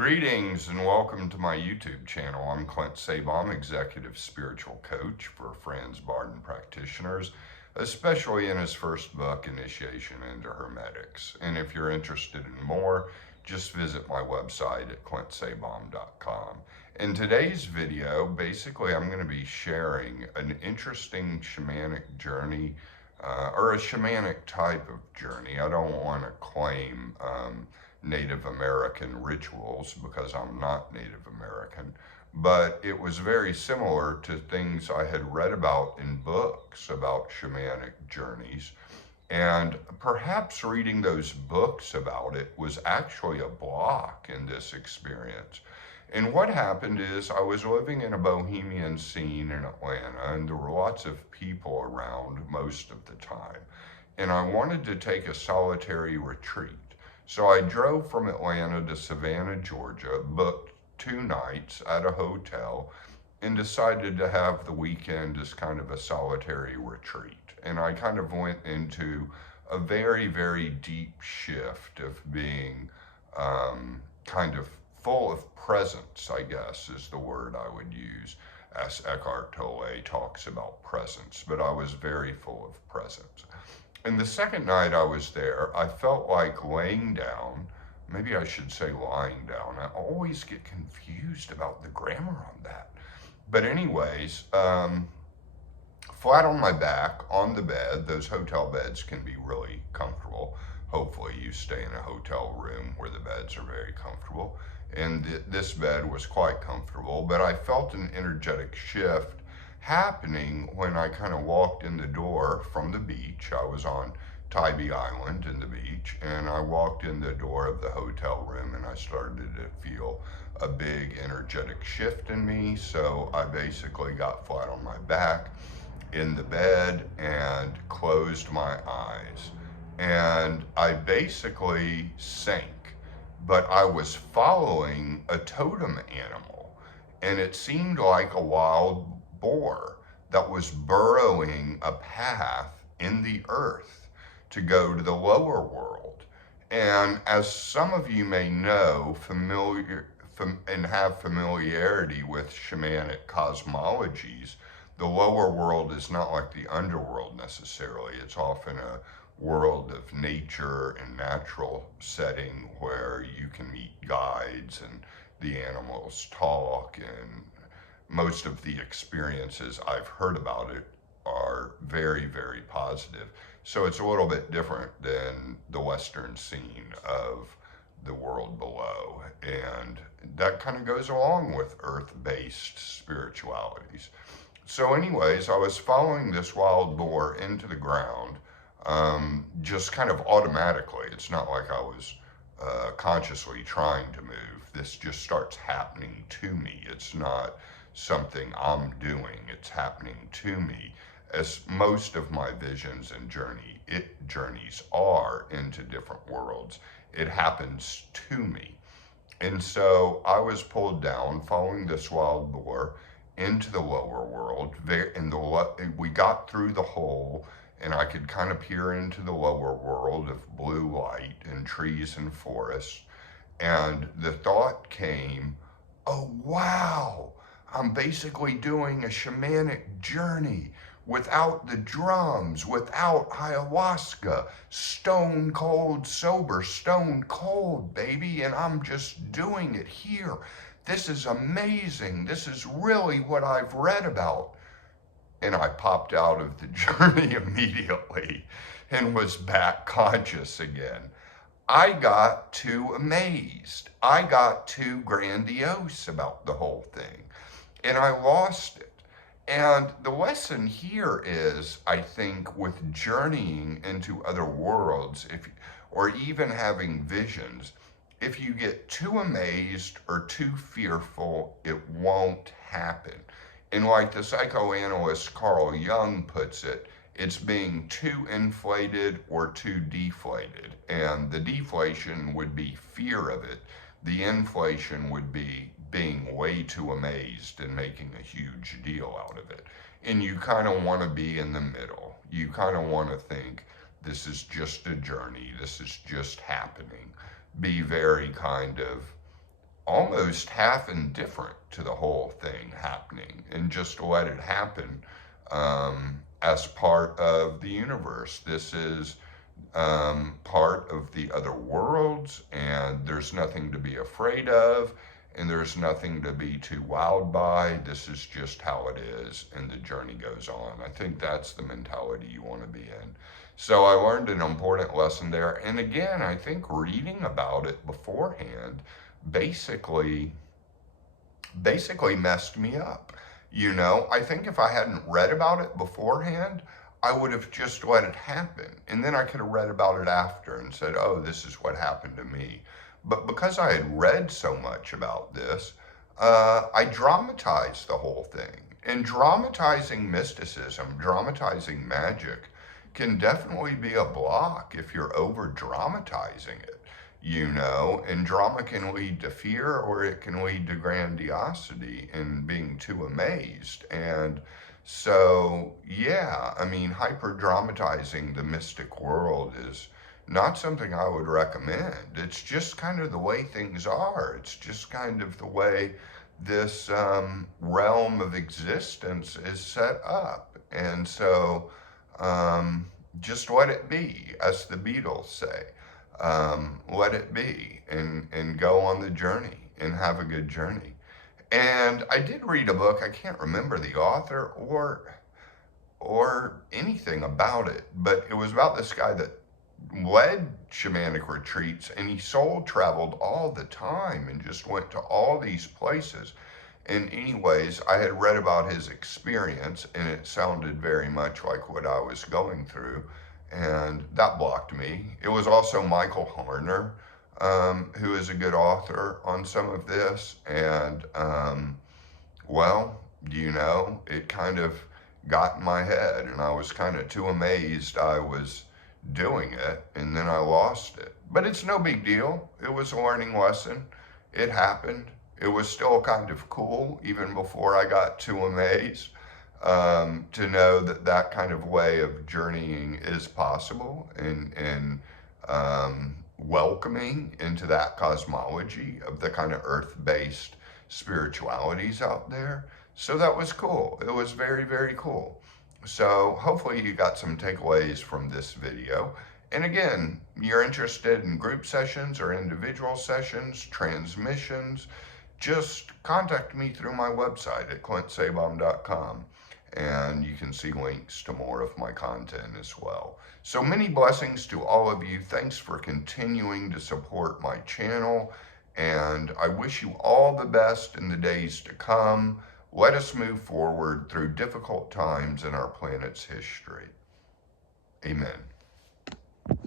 Greetings and welcome to my YouTube channel. I'm Clint Sabom, Executive Spiritual Coach for friends, Barden practitioners, especially in his first book, Initiation into Hermetics. And if you're interested in more, just visit my website at clintsabom.com. In today's video, basically I'm going to be sharing an interesting shamanic journey or a shamanic type of journey. I don't want to claim Native American rituals because I'm not Native American, but it was very similar to things I had read about in books about shamanic journeys. And perhaps reading those books about it was actually a block in this experience. And what happened is I was living in a bohemian scene in Atlanta, and there were lots of people around most of the time. And I wanted to take a solitary retreat. So I drove from Atlanta to Savannah, Georgia, booked 2 nights at a hotel, and decided to have the weekend as kind of a solitary retreat. And I kind of went into a very, very deep shift of being kind of full of presence, I guess is the word I would use, as Eckhart Tolle talks about presence, but I was very full of presence. And the second night I was there, I felt like laying down, maybe I should say lying down. I always get confused about the grammar on that. But anyways, flat on my back on the bed. Those hotel beds can be really comfortable. Hopefully you stay in a hotel room where the beds are very comfortable. And this bed was quite comfortable, but I felt an energetic shift happening when I kind of walked in the door from the beach. I was on Tybee Island in the beach, and I walked in the door of the hotel room and I started to feel a big energetic shift in me. So I basically got flat on my back in the bed and closed my eyes. And I basically sank, but I was following a totem animal, and it seemed like a wild boar that was burrowing a path in the earth to go to the lower world. And as some of you may know, and have familiarity with shamanic cosmologies, the lower world is not like the underworld necessarily. It's often a world of nature and natural setting where you can meet guides and the animals talk, and most of the experiences I've heard about it are very, very positive. So it's a little bit different than the Western scene of the world below. And that kind of goes along with earth-based spiritualities. So anyways, I was following this wild boar into the ground, just kind of automatically. It's not like I was consciously trying to move. This just starts happening to me. It's not something I'm doing. It's happening to me, as most of my visions and journeys are into different worlds. It happens to me. And so I was pulled down following this wild boar into the lower world. We got through the hole, and I could kind of peer into the lower world of blue light and trees and forests. And the thought came, oh wow, I'm basically doing a shamanic journey without the drums, without ayahuasca, stone cold sober, stone cold, baby, and I'm just doing it here. This is amazing. This is really what I've read about. And I popped out of the journey immediately and was back conscious again. I got too amazed. I got too grandiose about the whole thing, and I lost it. And the lesson here is, I think, with journeying into other worlds, or even having visions, if you get too amazed or too fearful, it won't happen. And like the psychoanalyst Carl Jung puts it, it's being too inflated or too deflated. And the deflation would be fear of it. The inflation would be being way too amazed and making a huge deal out of it. And you kind of want to be in the middle. You kind of want to think, this is just a journey. This is just happening. Be very kind of almost half indifferent to the whole thing happening and just let it happen as part of the universe. This is part of the other worlds, and there's nothing to be afraid of, and there's nothing to be too wowed by. This is just how it is, and the journey goes on. I think that's the mentality you want to be in. So I learned an important lesson there. And again, I think reading about it beforehand basically messed me up. You know, I think if I hadn't read about it beforehand, I would have just let it happen. And then I could have read about it after and said, oh, this is what happened to me. But because I had read so much about this, I dramatized the whole thing. And dramatizing mysticism, dramatizing magic, can definitely be a block if you're over dramatizing it, you know, and drama can lead to fear, or it can lead to grandiosity and being too amazed. And so, yeah, I mean, hyper dramatizing the mystic world is not something I would recommend. It's just kind of the way things are. It's just kind of the way this realm of existence is set up. And so, just let it be, as the Beatles say. Let it be, and go on the journey and have a good journey. And I did read a book, I can't remember the author or anything about it, but it was about this guy that led shamanic retreats, and he soul traveled all the time and just went to all these places. And anyways, I had read about his experience, and it sounded very much like what I was going through, and that blocked me. It was also Michael Harner, who is a good author on some of this, and well, you know, it kind of got in my head, and I was kind of too amazed I was doing it, and then I lost it. But it's no big deal. It was a learning lesson. It happened. It was still kind of cool, even before I got too amazed, to know that that kind of way of journeying is possible, and welcoming into that cosmology of the kind of earth-based spiritualities out there. So that was cool. It was very, very cool. So hopefully you got some takeaways from this video. And again, you're interested in group sessions or individual sessions, transmissions, just contact me through my website at clintsabom.com, and you can see links to more of my content as well. So many blessings to all of you. Thanks for continuing to support my channel, and I wish you all the best in the days to come. Let us move forward through difficult times in our planet's history. Amen.